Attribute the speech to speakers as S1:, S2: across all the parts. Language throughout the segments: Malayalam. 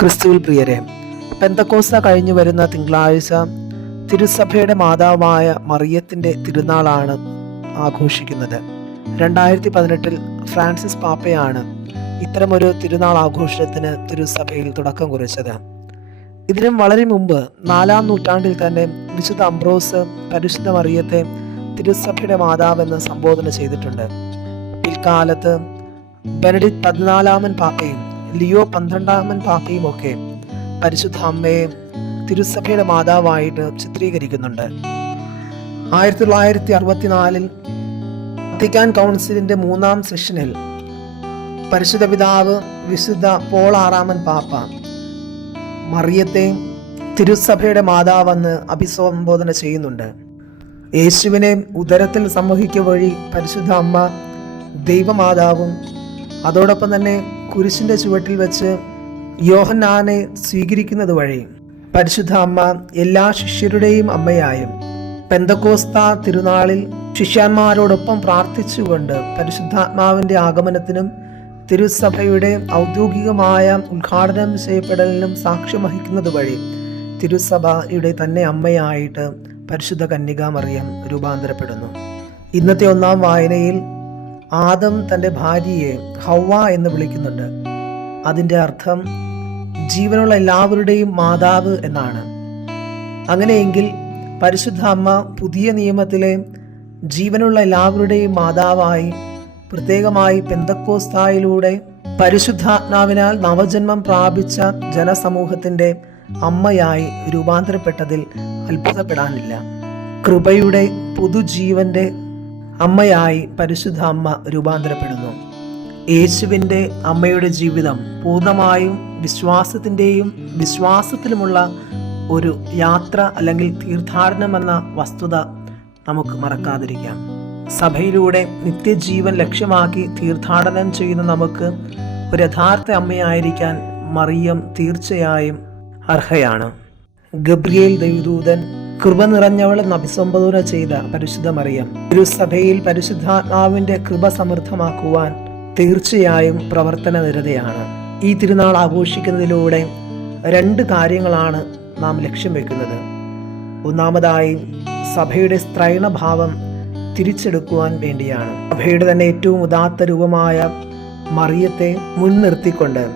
S1: ക്രിസ്തുവിൽ പ്രിയരെ പെന്തക്കോസ്ത കഴിഞ്ഞു വരുന്ന തിങ്കളാഴ്ച തിരുസഭയുടെ മാതാവായ മറിയത്തിന്റെ തിരുനാളാണ് ആഘോഷിക്കുന്നത്. രണ്ടായിരത്തി പതിനെട്ടിൽ ഫ്രാൻസിസ് പാപ്പയാണ് ഇത്തരമൊരു തിരുനാൾ ആഘോഷത്തിന് തിരുസഭയിൽ തുടക്കം കുറിച്ചത്. ഇതിനും വളരെ മുമ്പ് നാലാം നൂറ്റാണ്ടിൽ തന്നെ വിശുദ്ധ അംബ്രോസ് പരിശുദ്ധ മറിയത്തെ തിരുസഭയുടെ മാതാവെന്ന് സംബോധന ചെയ്തിട്ടുണ്ട്. പിൽക്കാലത്ത് ബെനഡിക് പതിനാലാമൻ പാപ്പയും ലിയോ പന്ത്രണ്ടാമൻ പാപ്പയും ഒക്കെ പരിശുദ്ധ അമ്മയെ തിരുസഭയുടെ മാതാവായിട്ട് ചിത്രീകരിക്കുന്നുണ്ട്. ആയിരത്തി തൊള്ളായിരത്തി അറുപത്തിനാലിൽ വത്തിക്കാൻ കൗൺസിലിന്റെ മൂന്നാം സെഷനിൽ പരിശുദ്ധ പിതാവ് വിശുദ്ധ പോൾ ആറാമൻ പാപ്പ മറിയത്തെ തിരുസഭയുടെ മാതാവെന്ന് അഭിസംബോധന ചെയ്യുന്നുണ്ട്. യേശുവിനെ ഉദരത്തിൽ സംവഹിക്കുക വഴി പരിശുദ്ധ അമ്മ ദൈവമാതാവും അതോടൊപ്പം തന്നെ കുരിശിന്റെ ചുവട്ടിൽ വെച്ച് യോഹന്നാനെ സ്വീകരിക്കുന്നത് വഴി പരിശുദ്ധ അമ്മ എല്ലാ ശിഷ്യരുടെയും അമ്മയായും പെന്തക്കോസ്ത തിരുനാളിൽ ശിഷ്യന്മാരോടൊപ്പം പ്രാർത്ഥിച്ചുകൊണ്ട് പരിശുദ്ധാത്മാവിന്റെ ആഗമനത്തിനും തിരുസഭയുടെ ഔദ്യോഗികമായ ഉദ്ഘാടനം ചെയ്യപ്പെടലിനും സാക്ഷ്യം വഹിക്കുന്നത് വഴി തിരുസഭയുടെ തന്നെ അമ്മയായിട്ട് പരിശുദ്ധ കന്യകാമറിയം രൂപാന്തരപ്പെടുന്നു. ഇന്നത്തെ ഒന്നാം വായനയിൽ ആദം തന്റെ ഭാര്യയെ ഹൗവ എന്ന് വിളിക്കുന്നുണ്ട്. അതിന്റെ അർത്ഥം ജീവനുള്ള എല്ലാവരുടെയും മാതാവ് എന്നാണ്. അങ്ങനെയെങ്കിൽ പരിശുദ്ധ അമ്മ പുതിയ നിയമത്തിലെ ജീവനുള്ള എല്ലാവരുടെയും മാതാവായി പ്രത്യേകമായി പെന്തക്കോസ്തായിലൂടെ പരിശുദ്ധാത്മാവിനാൽ നവജന്മം പ്രാപിച്ച ജനസമൂഹത്തിന്റെ അമ്മയായി രൂപാന്തരപ്പെട്ടതിൽ അത്ഭുതപ്പെടാനില്ല. കൃപയുടെ പുതുജീവന്റെ അമ്മയായി പരിശുദ്ധ അമ്മ രൂപാന്തരപ്പെടുന്നു. യേശുവിന്റെ അമ്മയുടെ ജീവിതം പൂർണമായും വിശ്വാസത്തിന്റെയും വിശ്വാസത്തിലുമുള്ള ഒരു യാത്ര അല്ലെങ്കിൽ തീർത്ഥാടനം എന്ന വസ്തുത നമുക്ക് മറക്കാതിരിക്കാം. സഭയിലൂടെ നിത്യജീവൻ ലക്ഷ്യമാക്കി തീർത്ഥാടനം ചെയ്യുന്ന നമുക്ക് ഒരു യഥാർത്ഥ അമ്മയായിരിക്കാൻ മറിയം തീർച്ചയായും അർഹയാണ്. ഗബ്രിയേൽ ദൈവദൂതൻ കൃപ നിറഞ്ഞവളെ അഭിസംബോധന ചെയ്ത പരിശുദ്ധ മറിയം ഒരു സഭയിൽ പരിശുദ്ധാത്മാവിന്റെ കൃപ സമൃദ്ധമാക്കുവാൻ തീർച്ചയായും പ്രവർത്തന നിരതയാണ്. ഈ തിരുനാൾ ആഘോഷിക്കുന്നതിലൂടെ രണ്ട് കാര്യങ്ങളാണ് നാം ലക്ഷ്യം വെക്കുന്നത്. ഒന്നാമതായി സഭയുടെ സ്ത്രൈണഭാവം തിരിച്ചെടുക്കുവാൻ വേണ്ടിയാണ്. സഭയുടെ തന്നെ ഏറ്റവും ഉദാത്ത രൂപമായ മറിയത്തെ മുൻനിർത്തിക്കൊണ്ട്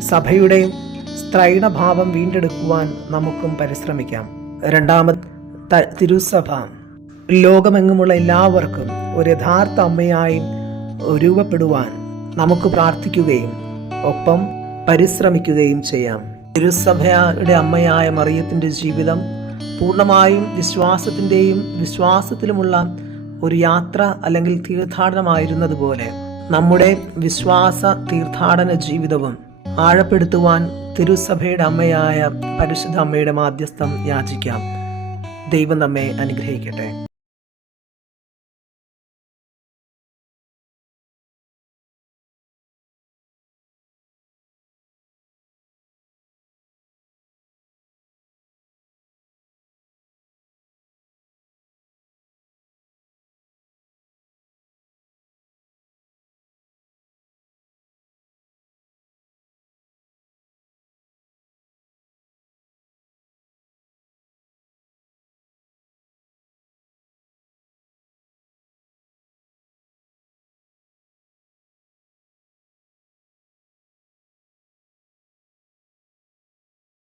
S1: സഭയുടെ സ്ത്രൈണഭാവം വീണ്ടെടുക്കുവാൻ നമുക്കും പരിശ്രമിക്കാം. രണ്ടാമത് തിരുസഭ. ലോകമെങ്ങുമുള്ള എല്ലാവർക്കും ഒരു യഥാർത്ഥ അമ്മയായി രൂപപ്പെടുവാൻ നമുക്ക് പ്രാർത്ഥിക്കുകയും ഒപ്പം പരിശ്രമിക്കുകയും ചെയ്യാം. തിരുസഭയുടെ അമ്മയായ മറിയത്തിന്റെ ജീവിതം പൂർണമായും വിശ്വാസത്തിന്റെയും വിശ്വാസത്തിലുമുള്ള ഒരു യാത്ര അല്ലെങ്കിൽ തീർത്ഥാടനമായിരുന്നതുപോലെ നമ്മുടെ വിശ്വാസ തീർത്ഥാടന ജീവിതവും ആഴപ്പെടുത്തുവാൻ തിരുസഭയുടെ അമ്മയായ പരിശുദ്ധ അമ്മയുടെ മാധ്യസ്ഥം യാചിക്കാം. ദൈവം നമ്മെ അനുഗ്രഹിക്കട്ടെ.